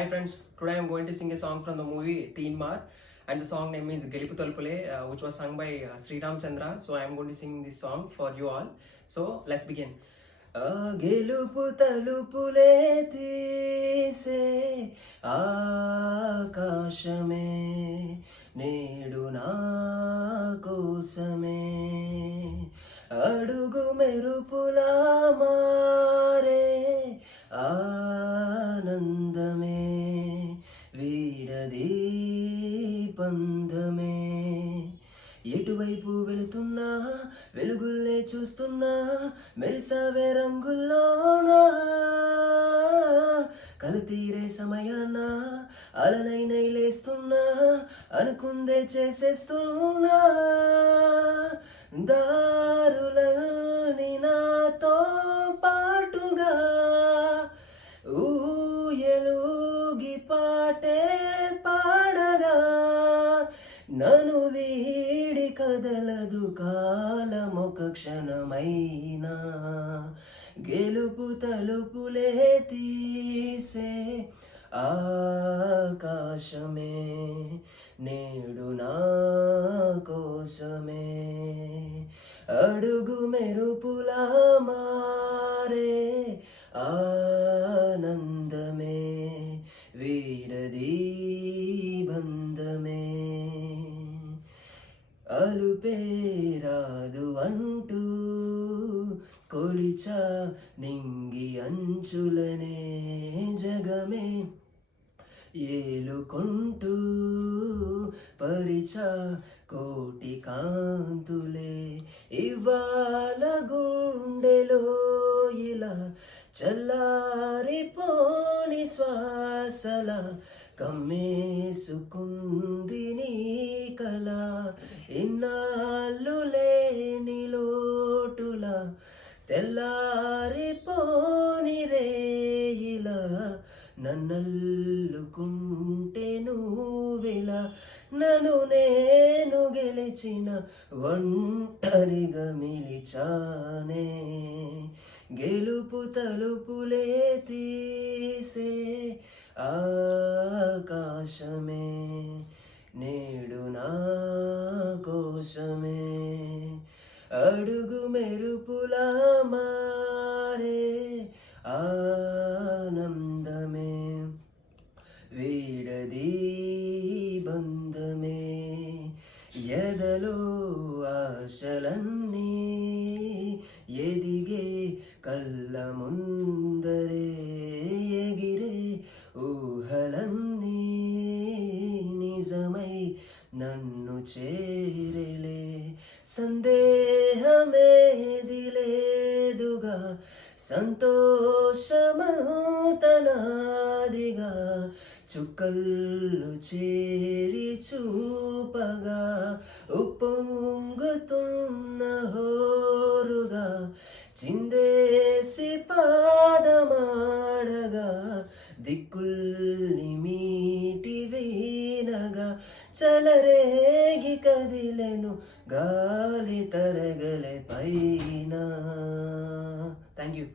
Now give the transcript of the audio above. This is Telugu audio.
Hi friends, today I am going to sing a song from the movie Teen Mar, and the song name is Gelipu Talupule, which was sung by Sri Ram Chandra. So I am going to sing this song for you all. So let's begin. గెలుపు తలుపులే తీసే ఆకాశమే నేడు నా కోసమే అడుగు మెరుపులా మారే ఆనందమే వీడది పందమే ఎటువైపు వెళుతున్నా వెలుగుల్లే చూస్తున్నా మెరిసావే రంగుల్లోనా కనుతీరే సమయాన అలనైనై లేస్తున్నా అనుకుందే చేసేస్తున్నా దారులన్నీ నాతో పాటుగా ఊయలుగి పాటే పాడగా నన్ను వీడి కదలదు కాలమొక క్షణమైనా గెలుపు తలుపులే తీసే ఆకాశమే నేడు నా కోసమే అడుగు మెరుపులా మారే ఆనందమే వీడది బంధమే అలుపేరాదు అంటూ కొలిచా నింగి అంచులనే జగమే ఏలుకుంటూ పరిచా కోటి కాంతులే ఇవాళ గుండెలో ఇలా చల్లారిపోని శ్వాసల కమ్మేసుకుంది నీ కల ఇన్నాళ్ళు లేని లోటుల తెల్లారిపోని రేయిలా నన్నల్లుకుంటే నువ్వెలా నన్ను నేను గెలిచిన ఒంటరిగా మిలిచానే గెలుపు తలుపులే తీసే ఆకాశమే నేడు నా కోసమే అడుగు మెరుపులా మారే ఆనందమే వీడది బంధమే ఎదలో ఆశలన్నీ ఎదిగే కళ్ళ ముందరే ఎగిరే ఊహలన్నీ నిజమై నన్ను చేరలే సందేహమేది లేదుగా సంతోషమతనాదిగా చుక్కళ్ళు చేరి చూపగా ఉప్పొంగుతున్న హోరుగా చిందేసి పాదమాడగా దిక్కుల్ని మీటి వీనగా చలరేగి కదిలెను గాలి తరగలే పైన. Thank you.